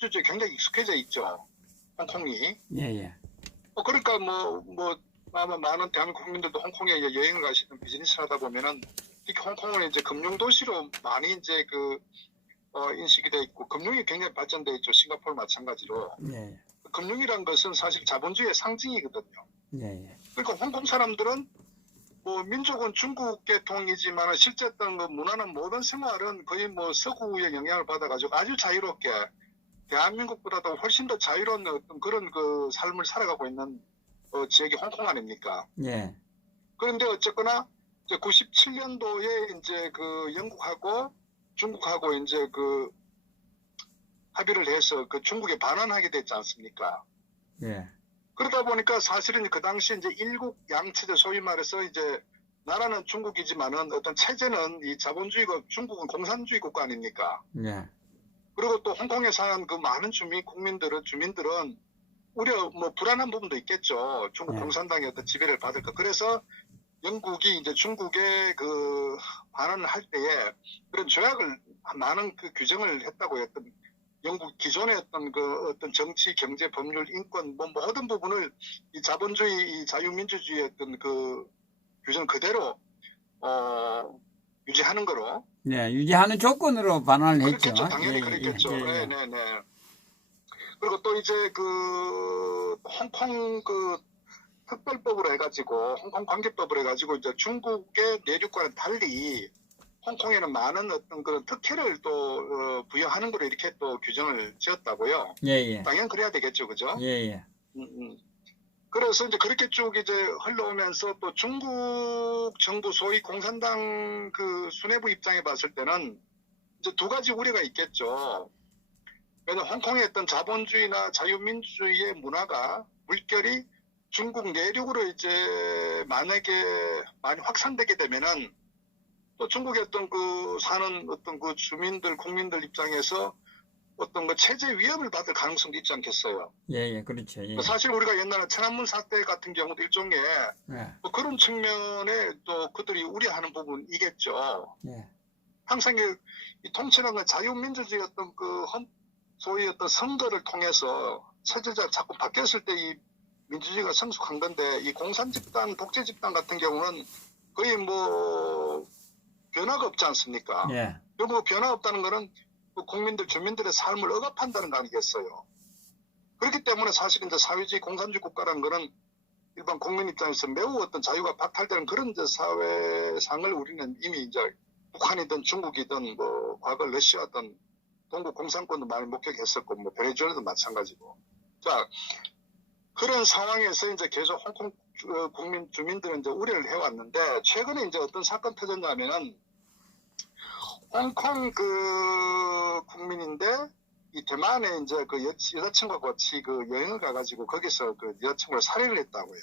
민주주의에 굉장히 익숙해져 있죠. 홍콩이. 예. 그러니까 아마 많은 대한민국 국민들도 홍콩에 여행을 가시는 비즈니스를 하다 보면은 특히 홍콩은 이제 금융 도시로 많이 이제 인식이 돼 있고 금융이 굉장히 발전돼 있죠. 싱가포르 마찬가지로. 예. 금융이란 것은 사실 자본주의의 상징이거든요. 예. 그러니까 홍콩 사람들은 민족은 중국 계통이지만 실제 어떤 문화나 모든 생활은 거의 서구의 영향을 받아가지고 아주 자유롭게 대한민국보다도 훨씬 더 자유로운 어떤 그런 삶을 살아가고 있는 지역이 홍콩 아닙니까? 예. 그런데 어쨌거나 이제 97년도에 이제 영국하고 중국하고 이제 합의를 해서 중국에 반환하게 됐지 않습니까? 예. 그러다 보니까 사실은 그 당시 이제 일국 양체제 소위 말해서 이제 나라는 중국이지만은 어떤 체제는 이 자본주의고 중국은 공산주의 국가 아닙니까? 예. 그리고 또 홍콩에 사는 많은 주민들은 우려 불안한 부분도 있겠죠. 중국 네. 공산당의 어떤 지배를 받을까. 그래서 영국이 이제 중국에 반환을 할 때에 그런 조약을 많은 규정을 했다고 했던 영국 기존의 어떤 정치, 경제, 법률, 인권 모든 부분을 이 자본주의, 이 자유민주주의의 어떤 규정 그대로 유지하는 거로. 네, 유지하는 조건으로 반환을 했죠. 그렇겠죠. 당연히 예, 그랬겠죠. 예. 네네네. 그리고 또 이제 홍콩 특별법으로 해가지고 홍콩 관계법으로 해가지고 이제 중국의 내륙과는 달리 홍콩에는 많은 어떤 그런 특혜를 또 부여하는 거로 이렇게 또 규정을 지었다고요. 예. 당연히 그래야 되겠죠, 그죠? 예. 그래서 이제 그렇게 쭉 이제 흘러오면서 또 중국 정부 소위 공산당 수뇌부 입장에 봤을 때는 이제 두 가지 우려가 있겠죠. 왜냐면 홍콩의 어떤 자본주의나 자유민주주의의 문화가 물결이 중국 내륙으로 이제 만약에 많이 확산되게 되면은 또 중국의 어떤 사는 어떤 주민들, 국민들 입장에서 어떤 체제 위협을 받을 가능성도 있지 않겠어요. 예, 그렇죠. 예. 사실 우리가 옛날에 천안문 사태 같은 경우도 일종의 예. 그런 측면에 또 그들이 우려하는 부분이겠죠. 예. 항상 이 통치라는 자유민주주의 어떤 소위 어떤 선거를 통해서 체제가 자꾸 바뀌었을 때 이 민주주의가 성숙한 건데 이 공산집단, 독재집단 같은 경우는 거의 변화가 없지 않습니까? 예. 그리고 변화 없다는 거는 국민들, 주민들의 삶을 억압한다는 거 아니겠어요? 그렇기 때문에 사실 이제 사회주의 공산주의 국가라는 거는 일반 국민 입장에서 매우 어떤 자유가 박탈되는 그런 이제 사회상을 우리는 이미 이제 북한이든 중국이든 과거 러시아든 동국 공산권도 많이 목격했었고 베네수엘라도 마찬가지고. 자, 그런 상황에서 이제 계속 홍콩 주민들은 이제 우려를 해왔는데 최근에 이제 어떤 사건 터졌냐면은 홍콩 국민인데 이 대만에 이제 여자친구와 같이 여행을 가가지고 거기서 여자친구를 살해를 했다고요.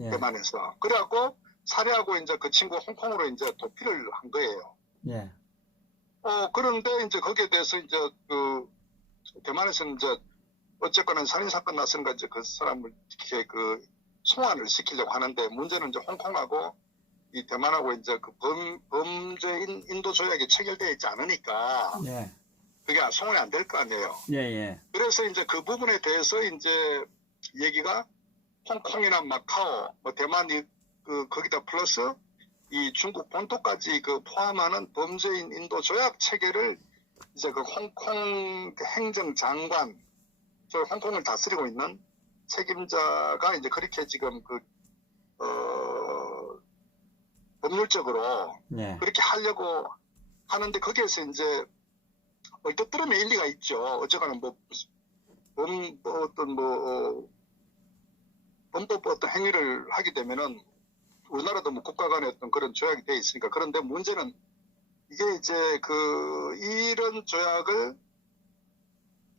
예. 대만에서. 그래갖고 살해하고 이제 그 친구가 홍콩으로 이제 도피를 한 거예요. 예. 그런데 이제 거기에 대해서 이제 대만에서는 이제 어쨌거나 살인사건 났으니까 이제 그 사람을 이렇게 송환을 시키려고 하는데 문제는 이제 홍콩하고 이 대만하고 이제 범죄인 인도 조약이 체결되어 있지 않으니까 예. 그게 송환이 안 될 거 아니에요. 예. 그래서 이제 그 부분에 대해서 이제 얘기가 홍콩이나 마카오, 대만이 거기다 플러스 이 중국 본토까지 포함하는 범죄인 인도 조약 체계를 이제 홍콩 행정장관, 저 홍콩을 다스리고 있는 책임자가 이제 그렇게 지금 법률적으로 예. 그렇게 하려고 하는데 거기에서 이제 얼핏 들으면 일리가 있죠. 어쨌거나 범법 어떤 행위를 하게 되면은 우리나라도 국가 간의 어떤 그런 조약이 돼 있으니까. 그런데 문제는 이게 이제 이런 조약을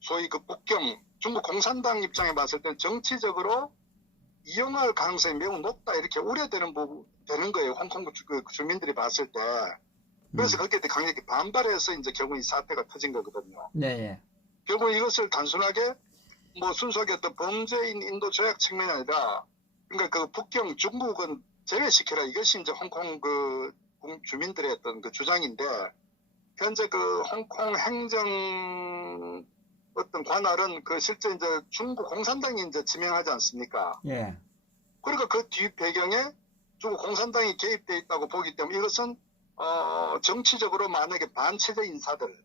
소위 북경 중국 공산당 입장에 봤을 때 정치적으로 이용할 가능성이 매우 높다 이렇게 우려되는 부분 되는 거예요. 홍콩 주민들이 봤을 때. 그래서 거기에 강력히 반발해서 이제 결국 이 사태가 터진 거거든요. 예. 결국 이것을 단순하게 순수하게 어떤 범죄인 인도 조약 측면이 아니라 그러니까 북경 중국은 제외시켜라 이것이 이제 홍콩 주민들의 어떤 주장인데 현재 홍콩 행정 어떤 관할은 그 실제 이제 중국 공산당이 이제 지명하지 않습니까? 예. 그러니까 그 뒤 배경에 중국 공산당이 개입돼 있다고 보기 때문에 이것은 정치적으로 만약에 반체제 인사들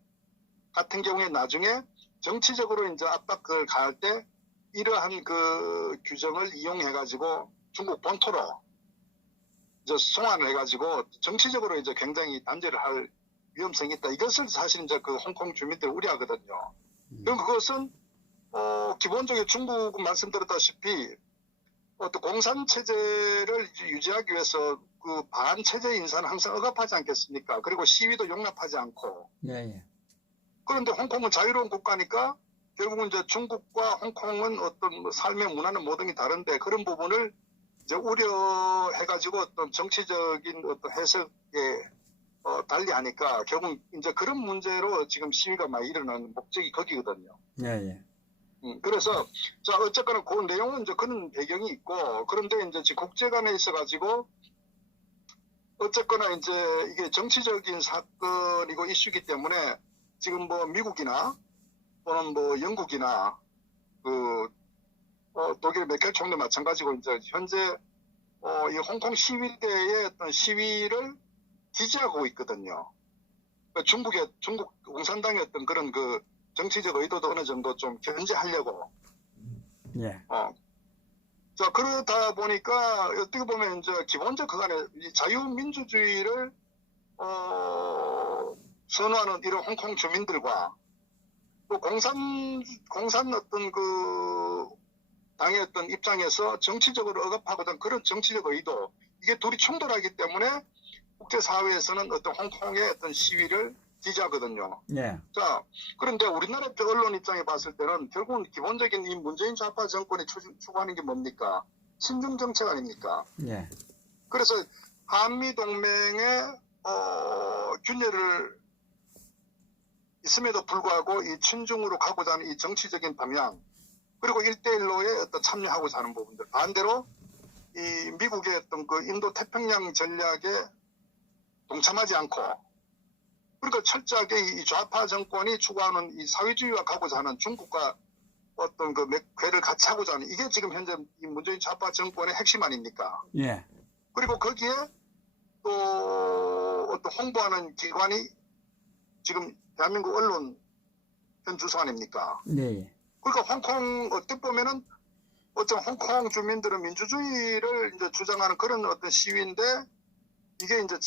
같은 경우에 나중에 정치적으로 이제 압박을 가할 때 이러한 그 규정을 이용해 가지고 중국 본토로 이제 송환을 해 가지고 정치적으로 이제 굉장히 단죄를 할 위험성이 있다. 이것을 사실 이제 그 홍콩 주민들이 우려하거든요. 그럼 그것은 기본적으로 중국은 말씀드렸다시피 어떤 공산 체제를 유지하기 위해서 그 반체제 인사는 항상 억압하지 않겠습니까? 그리고 시위도 용납하지 않고. 예, 예. 그런데 홍콩은 자유로운 국가니까 결국은 이제 중국과 홍콩은 어떤 뭐 삶의 문화는 모든 게 다른데 그런 부분을 이제 우려해가지고 어떤 정치적인 어떤 해석에 달리 하니까 결국 이제 그런 문제로 지금 시위가 많이 일어나는 목적이 거기거든요. 예, 예. 그래서 자 어쨌거나 그 내용은 이제 그런 배경이 있고 그런데 이제 지금 국제간에 있어가지고 어쨌거나 이제 이게 정치적인 사건이고 이슈이기 때문에 지금 뭐 미국이나 또는 뭐 영국이나 그 독일 메켈 총리 마찬가지고 이제 현재 이 홍콩 시위대의 어떤 시위를 지지하고 있거든요. 그러니까 중국 공산당의 어떤 그런 그 정치적 의도도 어느 정도 좀 견제하려고. 예. 자, 그러다 보니까 어떻게 보면 이제 기본적 그간의 자유민주주의를 선호하는 이런 홍콩 주민들과 또 공산 어떤 그 당의 어떤 입장에서 정치적으로 억압하고자 그런 정치적 의도 이게 둘이 충돌하기 때문에 국제사회에서는 어떤 홍콩의 어떤 시위를 지지하거든요. 예. 자, 그런데 우리나라 언론 입장에 봤을 때는 결국은 기본적인 이 문재인 좌파 정권이 추구하는 게 뭡니까? 친중 정책 아닙니까? 예. 그래서 한미 동맹의 균열을 있음에도 불구하고 이 친중으로 가고자 하는 이 정치적인 방향 그리고 1대1로에 어떤 참여하고자 하는 부분들 반대로 이 미국의 어떤 그 인도 태평양 전략에 동참하지 않고 그러니까 철저하게 이 좌파 정권이 추구하는 이 사회주의와 가고자 하는 중국과 어떤 그 맥회를 같이 하고자 하는 이게 지금 현재 이 문재인 좌파 정권의 핵심 아닙니까? 예. 그리고 거기에 또 어떤 홍보하는 기관이 지금 대한민국 언론 현 주소 아닙니까? 네. 그러니까 홍콩 어떻게 보면은 어떤 홍콩 주민들은 민주주의를 이제 주장하는 그런 어떤 시위인데 이게 이제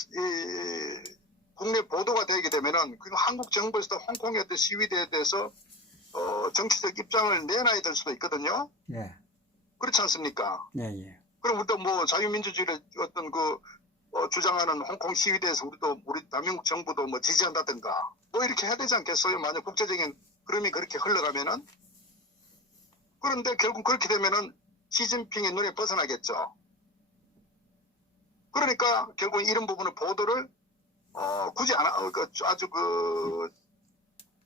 국내 보도가 되게 되면은 그 한국 정부에서도 홍콩의 어떤 시위대에 대해서 정치적 입장을 내놔야 될 수도 있거든요. 예. 그렇지 않습니까? 예, 예. 그럼 우리도 뭐 자유민주주의를 어떤 그 주장하는 홍콩 시위대에서 우리 대한민국 정부도 뭐 지지한다든가 뭐 이렇게 해야 되지 않겠어요? 만약 국제적인 흐름이 그렇게 흘러가면은 그런데 결국 그렇게 되면은 시진핑의 눈에 벗어나겠죠. 그러니까 결국 이런 부분을 보도를 굳이 아주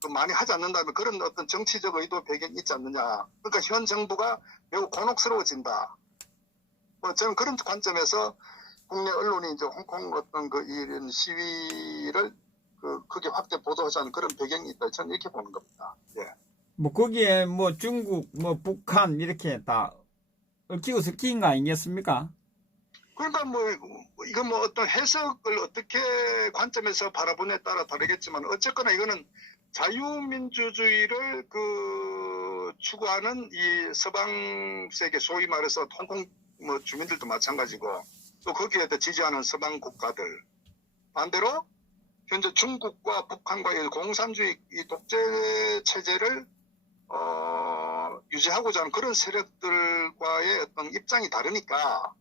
많이 하지 않는다면 그런 어떤 정치적 의도 배경이 있지 않느냐. 그러니까 현 정부가 매우 곤혹스러워진다. 뭐 저는 그런 관점에서 국내 언론이 이제 홍콩 어떤 그 이런 시위를 크게 확대 보도하자는 그런 배경이 있다. 저는 이렇게 보는 겁니다. 예. 뭐 거기에 뭐 중국, 뭐 북한 이렇게 다 얽히고 섞인 거 아니겠습니까? 그러니까 뭐 이건 뭐 어떤 해석을 어떻게 관점에서 바라보냐에 따라 다르겠지만 어쨌거나 이거는 자유민주주의를 추구하는 이 서방 세계 소위 말해서 홍콩 뭐 주민들도 마찬가지고 또 거기에 지지하는 서방 국가들 반대로 현재 중국과 북한과 의 공산주의 이 독재 체제를 유지하고자 하는 그런 세력들과의 어떤 입장이 다르니까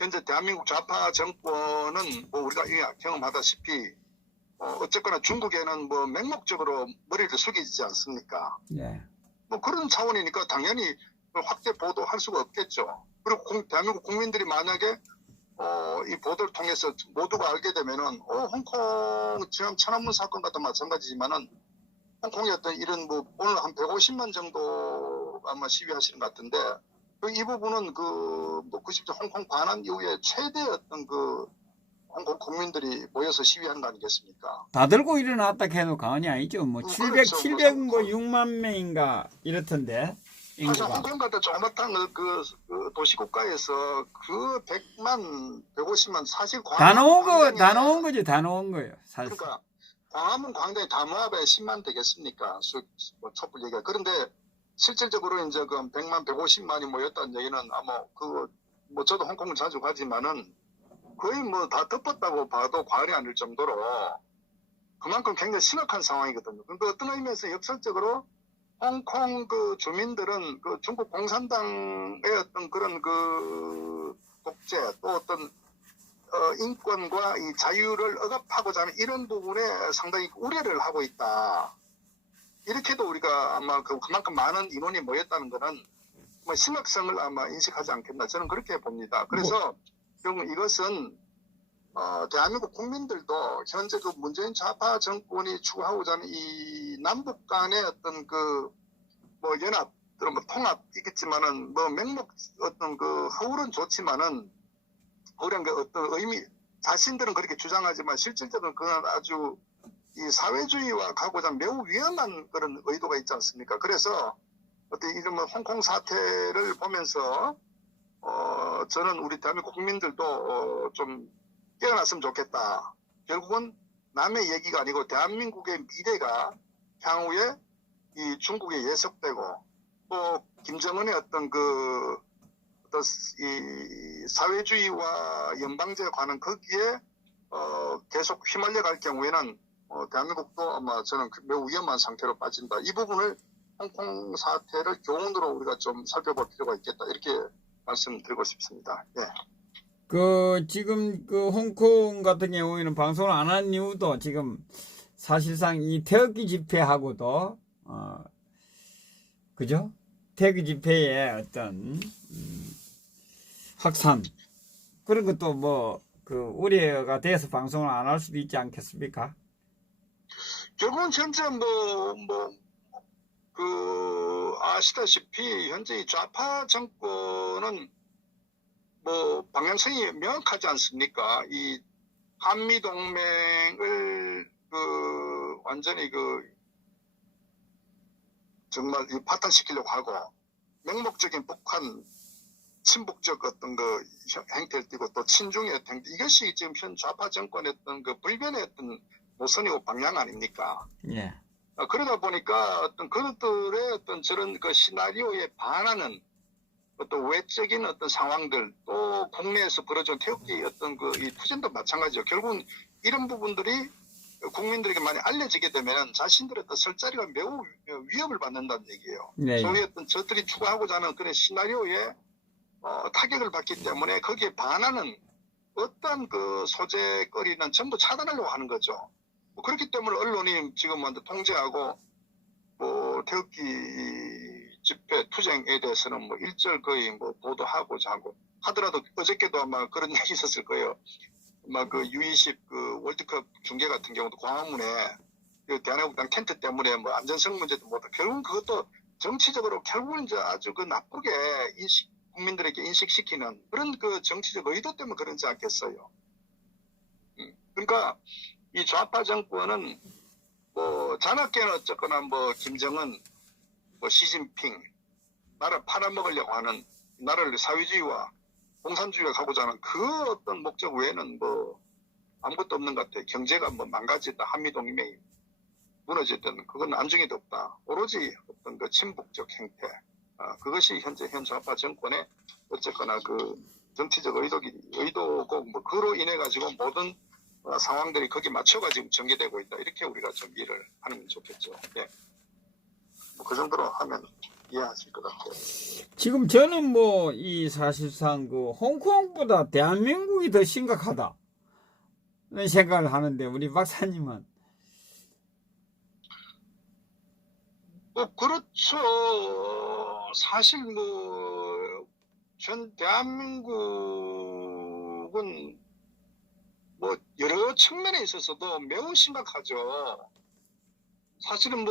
현재 대한민국 좌파 정권은 뭐 우리가 경험하다시피 어쨌거나 중국에는 뭐 맹목적으로 머리를 숙이지 않습니까? 예. 뭐 그런 차원이니까 당연히 확대 보도할 수가 없겠죠. 그리고 대한민국 국민들이 만약에 이 보도를 통해서 모두가 알게 되면은 홍콩 지금 천안문 사건 같은 마찬가지지만은 홍콩의 어떤 이런 뭐 오늘 한 150만 정도 아마 시위하시는 것 같은데 이 부분은 뭐 90년 홍콩 반환 이후에 최대 어떤 홍콩 국민들이 모여서 시위한 거 아니겠습니까? 다 들고 일어났다 해도 과언이 아니죠. 뭐 700, 그렇죠. 700, 뭐 6만 명인가 이렇던데. 사실 인구가. 홍콩 같은 조그맣던 그 도시국가에서 그 100만, 150만 사실 다 놓은 광화문 놓은 거지, 다 놓은 거예요. 사실. 그러니까 광화문 광장에 다 모아봐야 10만 되겠습니까? 뭐 촛불 얘기가. 그런데 실질적으로 이제 그 100만, 150만이 모였다는 얘기는 아마 뭐 저도 홍콩을 자주 가지만은 거의 뭐 다 덮었다고 봐도 과언이 아닐 정도로 그만큼 굉장히 심각한 상황이거든요. 근데 어떤 의미에서 역설적으로 홍콩 그 주민들은 그 중국 공산당의 어떤 그런 그 독재 또 어떤 인권과 이 자유를 억압하고자 하는 이런 부분에 상당히 우려를 하고 있다. 이렇게도 우리가 아마 그만큼 많은 인원이 모였다는 것은 뭐 심각성을 아마 인식하지 않겠나 저는 그렇게 봅니다. 그래서 결국 이것은 대한민국 국민들도 현재 그 문재인 좌파 정권이 추구하고자 하는 이 남북 간의 어떤 뭐 연합, 뭐 통합이겠지만은 뭐 명목 어떤 허울은 좋지만은 그런 어떤 의미 자신들은 그렇게 주장하지만 실질적으로 그건 아주 이 사회주의와 가고자 하는 매우 위험한 그런 의도가 있지 않습니까? 그래서 어떤 이런 홍콩 사태를 보면서 저는 우리 대한민국 국민들도 좀 깨어났으면 좋겠다. 결국은 남의 얘기가 아니고 대한민국의 미래가 향후에 이 중국에 예속되고 또 김정은의 어떤 이 사회주의와 연방제에 관한 거기에 계속 휘말려 갈 경우에는 대한민국도 아마 저는 매우 위험한 상태로 빠진다. 이 부분을 홍콩 사태를 교훈으로 우리가 좀 살펴볼 필요가 있겠다. 이렇게 말씀드리고 싶습니다. 예. 지금 홍콩 같은 경우에는 방송을 안 한 이유도 지금 사실상 이 태극기 집회하고도, 그죠? 태극기 집회의 어떤, 확산. 그런 것도 우려가 돼서 방송을 안 할 수도 있지 않겠습니까? 결국은 현재 아시다시피 현재 이 좌파 정권은 방향성이 명확하지 않습니까? 이 한미동맹을 완전히 정말 파탄시키려고 하고 맹목적인 북한 친북적 어떤 행태를 띠고 또 친중의 행태 이것이 지금 현 좌파 정권의 어떤 불변의 어떤 노선이고 방향 아닙니까? 예. 그러다 보니까 어떤 그들의 어떤 저런 시나리오에 반하는 어떤 외적인 어떤 상황들 또 국내에서 벌어진 태극기 어떤 이 투쟁도 마찬가지죠. 결국은 이런 부분들이 국민들에게 많이 알려지게 되면 자신들의 어떤 설 자리가 매우 위협을 받는다는 얘기예요. 네. 소위 어떤 저들이 추구하고자 하는 그런 시나리오에 타격을 받기 때문에 거기에 반하는 어떤 소재거리는 전부 차단하려고 하는 거죠. 그렇기 때문에 언론이 지금 통제하고 태극기 집회 투쟁에 대해서는 일절 거의 보도하고자 하고 하더라도 어저께도 아마 그런 얘기 있었을 거예요. 아마 U20 월드컵 중계 같은 경우도 광화문에 대한민국당 텐트 때문에 안전성 문제도 결국은 그것도 정치적으로 결국은 이제 아주 나쁘게 국민들에게 인식시키는 그런 정치적 의도 때문에 그러지 않겠어요. 그러니까 이 좌파 정권은 자나깨는 어쨌거나 김정은 시진핑 나라를 팔아먹으려고 하는 나라를 사회주의와 공산주의가 가고자 하는 그 어떤 목적 외에는 아무것도 없는 것 같아요. 경제가 망가졌다. 한미동맹이 무너졌던 그건 안중에도 없다. 오로지 어떤 친북적 행태 그것이 현재 현 좌파 정권의 어쨌거나 정치적 의도고 그로 인해 가지고 모든 상황들이 거기에 맞춰가지고 전개되고 있다. 이렇게 우리가 좀 이해를 하면 좋겠죠. 예. 그 정도로 하면 이해하실 것 같아요. 지금 저는 이 사실상 홍콩보다 대한민국이 더 심각하다. 이런 생각을 하는데, 우리 박사님은? 그렇죠. 사실 전 대한민국은 여러 측면에 있어서도 매우 심각하죠. 사실은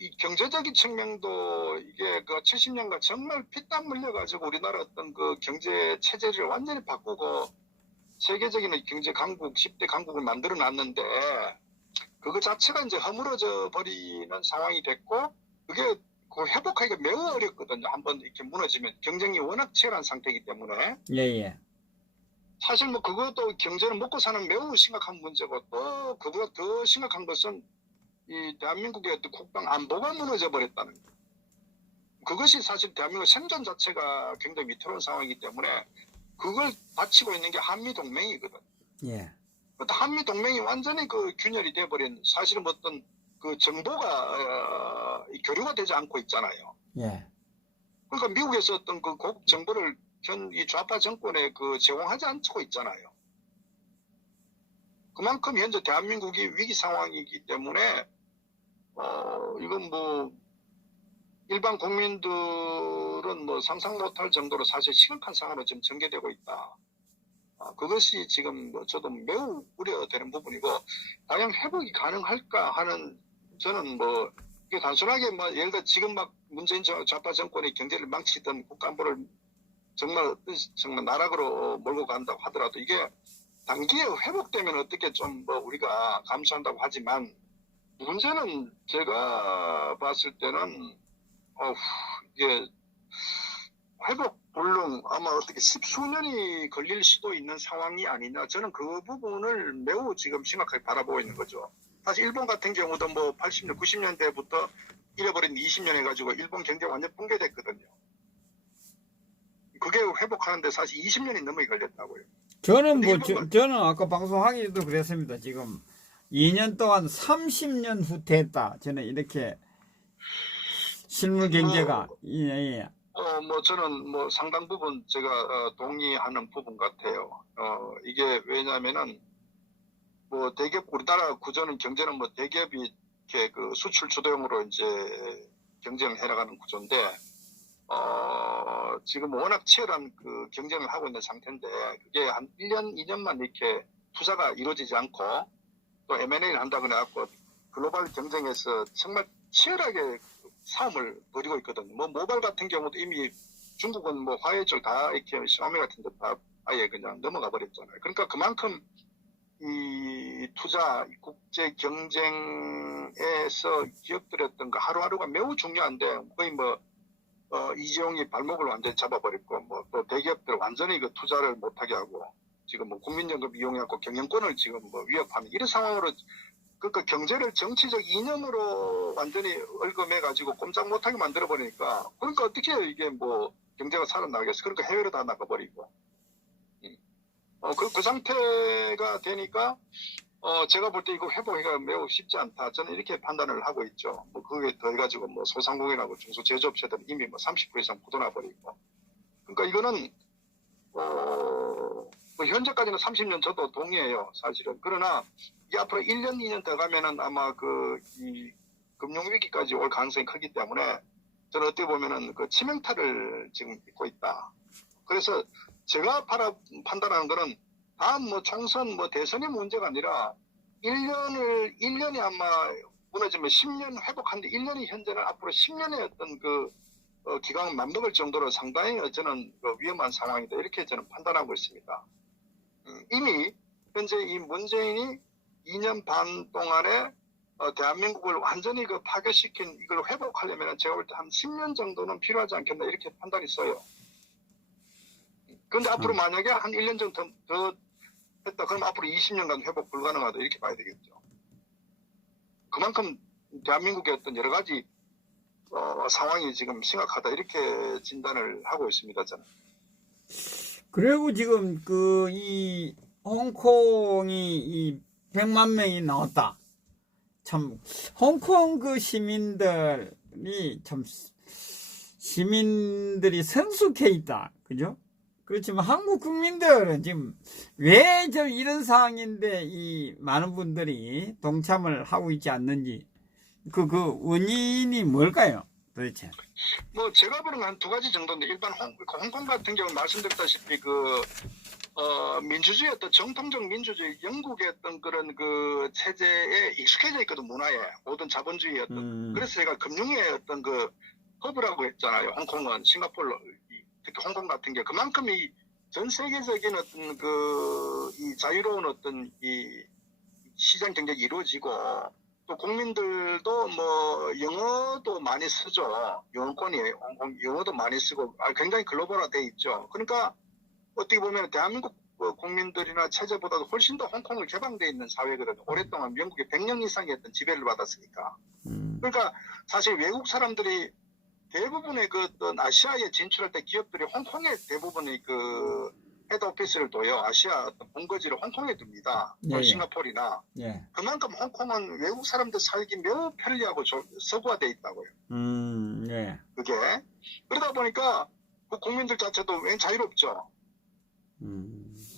이 경제적인 측면도 이게 70년간 정말 피땀 흘려가지고 우리나라 어떤 경제 체제를 완전히 바꾸고 세계적인 경제 강국, 10대 강국을 만들어 놨는데, 그거 자체가 이제 허물어져 버리는 상황이 됐고, 그게 그 회복하기가 매우 어렵거든요. 한번 이렇게 무너지면. 경쟁이 워낙 치열한 상태이기 때문에. 예, 예. 사실 뭐 그것도 경제는 먹고 사는 매우 심각한 문제고, 또 그보다 더 심각한 것은 이 대한민국의 어떤 국방 안보가 무너져 버렸다는 거. 그것이 사실 대한민국 생존 자체가 굉장히 위태로운 상황이기 때문에 그걸 바치고 있는 게 한미동맹이거든. 예. 한미동맹이 완전히 그 균열이 돼버린, 사실은 어떤 그 정보가 교류가 되지 않고 있잖아요. 예. 그러니까 미국에서 어떤 그 고급 정보를 이 좌파 정권에 그 제공하지 않고 있잖아요. 그만큼 현재 대한민국이 위기 상황이기 때문에 이건 뭐 일반 국민들은 뭐 상상 못할 정도로 사실 심각한 상황으로 지금 전개되고 있다. 그것이 지금 뭐 저도 매우 우려되는 부분이고, 과연 회복이 가능할까 하는, 저는 뭐 이게 단순하게 뭐 예를 들어 지금 막 문재인 좌파 정권이 경제를 망치던 국가안보를 정말 나락으로 몰고 간다고 하더라도 이게 단기에 회복되면 어떻게 좀 뭐 우리가 감수한다고 하지만, 문제는 제가 봤을 때는 이게 회복 물론 아마 어떻게 십수년이 걸릴 수도 있는 상황이 아니냐, 저는 그 부분을 매우 지금 심각하게 바라보고 있는 거죠. 사실 일본 같은 경우도 뭐 80년, 90년대부터 잃어버린 20년 해가지고 일본 경제가 완전 붕괴됐거든요. 그게 회복하는데 사실 20년이 넘게 걸렸다고요. 저는 뭐, 근데 일본 저는 아까 방송하기도 그랬습니다. 지금 2년 동안 30년 후퇴했다. 저는 이렇게 실물 경제가, 예, 예. 뭐 저는 뭐 상당 부분 제가 동의하는 부분 같아요. 이게 왜냐면은 뭐 대기업, 우리나라 구조는 경제는 뭐 대기업이 이렇게 그 수출 주도형으로 이제 경쟁을 해나가는 구조인데, 지금 워낙 치열한 그 경쟁을 하고 있는 상태인데, 그게 한 1년, 2년만 이렇게 투자가 이루어지지 않고 또 M&A를 한다고 해갖고 글로벌 경쟁에서 정말 치열하게 싸움을 벌이고 있거든요. 뭐 모바일 같은 경우도 이미 중국은 뭐 화웨이쪽 다 이렇게 샤오미 같은 데 다 아예 그냥 넘어가 버렸잖아요. 그러니까 그만큼 이 투자, 국제 경쟁에서 기업들의 어떤 그 하루하루가 매우 중요한데, 거의 뭐 이재용이 발목을 완전히 잡아버렸고, 뭐 또 대기업들 완전히 그 투자를 못하게 하고, 지금 뭐 국민연금 이용해갖고 경영권을 지금 뭐 위협하는 이런 상황으로, 그러니까 경제를 정치적 이념으로 완전히 얽어매가지고 꼼짝 못하게 만들어버리니까, 그러니까 어떻게 이게 뭐 경제가 살아나겠어. 그러니까 해외로 다 나가버리고. 그 상태가 되니까, 제가 볼 때 이거 회복하기가 매우 쉽지 않다. 저는 이렇게 판단을 하고 있죠. 뭐 그게 더해가지고 뭐 소상공인하고 중소제조업체들은 이미 뭐 30% 이상 굳어나버리고. 그러니까 이거는, 뭐 현재까지는 30년 저도 동의해요, 사실은. 그러나 이 앞으로 1년, 2년 더 가면은 아마 이 금융위기까지 올 가능성이 크기 때문에 저는 어떻게 보면은 그 치명타를 지금 입고 있다. 그래서 제가 판단하는 거는 다음 뭐 총선 뭐 대선의 문제가 아니라 1년이 아마 무너지면 10년 회복하는데 1년이 현재는 앞으로 10년의 어떤 그 기간을 맞먹을 정도로 상당히 저는 그 위험한 상황이다. 이렇게 저는 판단하고 있습니다. 이미 현재 이 문재인이 2년 반 동안에 대한민국을 완전히 그 파괴시킨 이걸 회복하려면 제가 볼 때 한 10년 정도는 필요하지 않겠나 이렇게 판단이 있어요. 그런데 앞으로 만약에 한 1년 정도 더 했다 그러면 앞으로 20년간 회복 불가능하다 이렇게 봐야 되겠죠. 그만큼 대한민국의 어떤 여러 가지 상황이 지금 심각하다 이렇게 진단을 하고 있습니다, 저는. 그리고 지금 이 홍콩이 이 100만 명이 나왔다. 참 홍콩 그 시민들이 참 시민들이 성숙해 있다. 그죠? 그렇지만 한국 국민들은 지금 왜 이런 상황인데 이 많은 분들이 동참을 하고 있지 않는지 그 원인이 뭘까요? 도대체? 뭐 제가 보는 한 두 가지 정도인데, 일반 홍콩 같은 경우는 말씀드렸다시피 민주주의 어떤 정통적 민주주의 영국의 어떤 그런 그 체제에 익숙해져 있거든, 문화에. 모든 자본주의 어떤 그래서 제가 금융의 어떤 그 허브라고 했잖아요. 홍콩은 싱가포르, 특히 홍콩 같은 게 그만큼 이 전 세계적인 어떤 이 자유로운 어떤 이 시장 경쟁이 이루어지고 또 국민들도 뭐 영어도 많이 쓰죠. 영어권이 영어도 많이 쓰고 굉장히 글로벌화돼 있죠. 그러니까 어떻게 보면 대한민국 국민들이나 체제보다도 훨씬 더 홍콩을 개방돼 있는 사회거든요. 오랫동안 영국의 100년 이상의 어떤 지배를 받았으니까. 그러니까 사실 외국 사람들이 대부분의 그 어떤 아시아에 진출할 때 기업들이 홍콩에 대부분의 그 헤드오피스를 둬요. 아시아 어떤 본거지를 홍콩에 둡니다. 예, 예. 싱가포르나. 예. 그만큼 홍콩은 외국 사람들 살기 매우 편리하고 서구화돼 있다고요. 예. 그게. 그러다 보니까 그 국민들 자체도 왠 자유롭죠.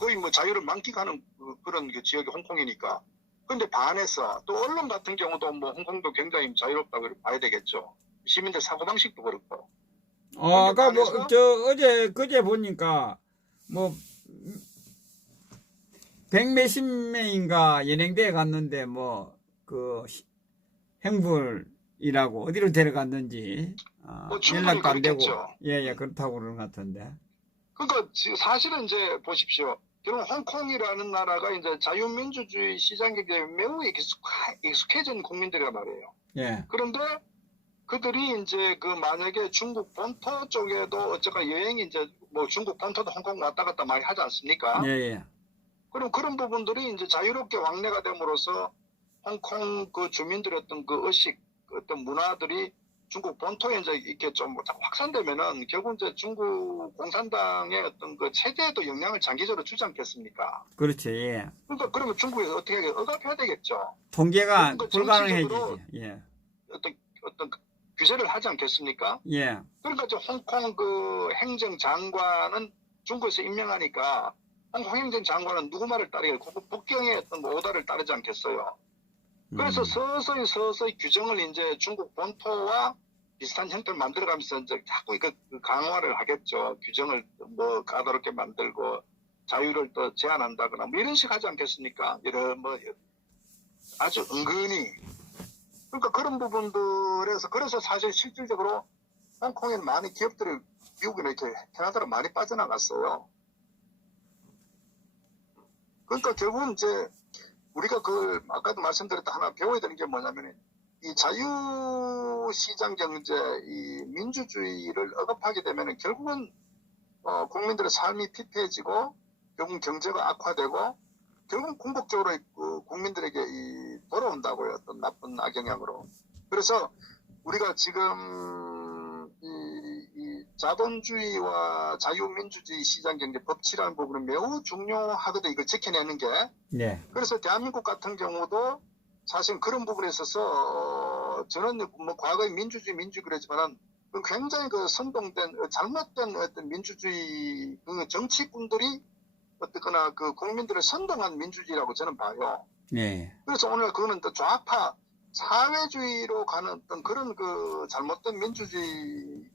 거의 뭐 자유를 만끽하는 그런 그 지역이 홍콩이니까. 그런데 반해서 또 언론 같은 경우도 뭐 홍콩도 굉장히 자유롭다고 봐야 되겠죠. 시민들 사고방식도 그렇고. 아까 뭐, 그제 보니까, 뭐, 100몇십 명인가 연행대에 갔는데, 행불이라고, 어디로 데려갔는지, 충분히 연락도 안 되고, 그렇겠죠. 예, 그렇다고 그러는 것 같은데. 그러니까 사실은 이제 보십시오. 결국 홍콩이라는 나라가 이제 자유민주주의 시장경제에 매우 익숙해진 국민들이란 말이에요. 예. 그런데 그들이 이제 만약에 중국 본토 쪽에도 어쨌거나 여행이 이제 뭐 중국 본토도 홍콩 왔다 갔다 많이 하지 않습니까? 예, 예. 그럼 그런 부분들이 이제 자유롭게 왕래가 됨으로써 홍콩 그 주민들의 어떤 그 의식, 어떤 문화들이 중국 본토에 이제 이렇게 좀 확산되면은 결국 이제 중국 공산당의 어떤 그 체제에도 영향을 장기적으로 주지 않겠습니까? 그렇죠, 예. 그러니까 그러면 중국에서 어떻게 하게 억압해야 되겠죠. 통제가 그러니까 불가능해지지, 예. 어떤 규제를 하지 않겠습니까? 예. 그러니까 이제 홍콩 그 행정장관은 중국에서 임명하니까 홍콩 행정장관은 누구 말을 따르겠고 북경의 어떤 오더를 따르지 않겠어요. 그래서 서서히 규정을 이제 중국 본토와 비슷한 형태를 만들어가면서 이제 자꾸 그 강화를 하겠죠. 규정을 뭐 까다롭게 만들고 자유를 또 제한한다거나 뭐 이런 식 하지 않겠습니까? 이런 뭐 아주 은근히. 그러니까 그런 부분들에서 그래서 사실 실질적으로 홍콩에 많은 기업들이 미국이나 이렇게 캐나다로 많이 빠져나갔어요. 그러니까 결국은 이제 우리가 아까도 말씀드렸다 하나 배워야 되는 게 뭐냐면 이 자유시장 경제, 이 민주주의를 억압하게 되면 결국은 국민들의 삶이 피폐해지고 결국 경제가 악화되고 결국 궁극적으로 국민들에게 돌아온다고요. 어떤 나쁜 악영향으로. 그래서 우리가 지금 이 자본주의와 자유민주주의 시장경제 법치라는 부분은 매우 중요하거든요. 이걸 지켜내는 게. 네. 그래서 대한민국 같은 경우도 사실 그런 부분에 있어서 저는 뭐 과거에 민주주의 그랬지만은 굉장히 선동된 잘못된 어떤 민주주의 정치꾼들이 어떻거나 국민들을 선동한 민주주의라고 저는 봐요. 네. 그래서 오늘 그거는 또 좌파 사회주의로 가는 어떤 그런 잘못된 민주주의라고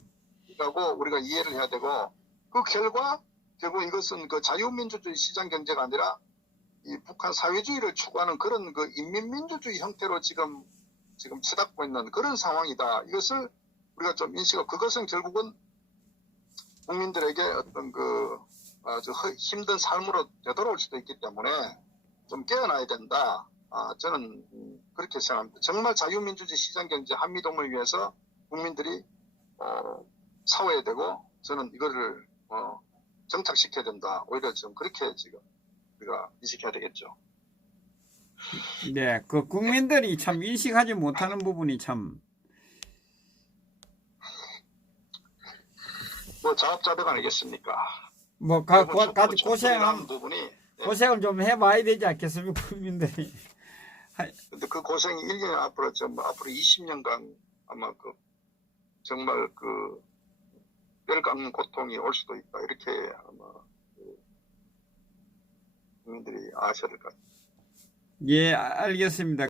우리가 이해를 해야 되고 그 결과 결국 이것은 자유민주주의 시장 경제가 아니라 이 북한 사회주의를 추구하는 그런 인민민주주의 형태로 지금 치닫고 있는 그런 상황이다. 이것을 우리가 좀 인식하고 그것은 결국은 국민들에게 어떤 아주 힘든 삶으로 되돌아올 수도 있기 때문에 좀 깨어나야 된다. 저는 그렇게 생각합니다. 정말 자유민주주의 시장경제 한미동을 위해서 국민들이 싸워야 되고 저는 이거를 정착시켜야 된다. 오히려 좀 그렇게 지금 우리가 인식해야 되겠죠. 네, 국민들이 참 인식하지 못하는 부분이 참. 자업자득 아니겠습니까? 고생을 좀 해봐야 되지 않겠습니까, 국민들이. 근데 그 고생이 1년 앞으로 앞으로 20년간 아마 정말 뼈를 깎는 고통이 올 수도 있다. 이렇게 아마 국민들이 아셔야 될 것 같아요. 예, 알겠습니다.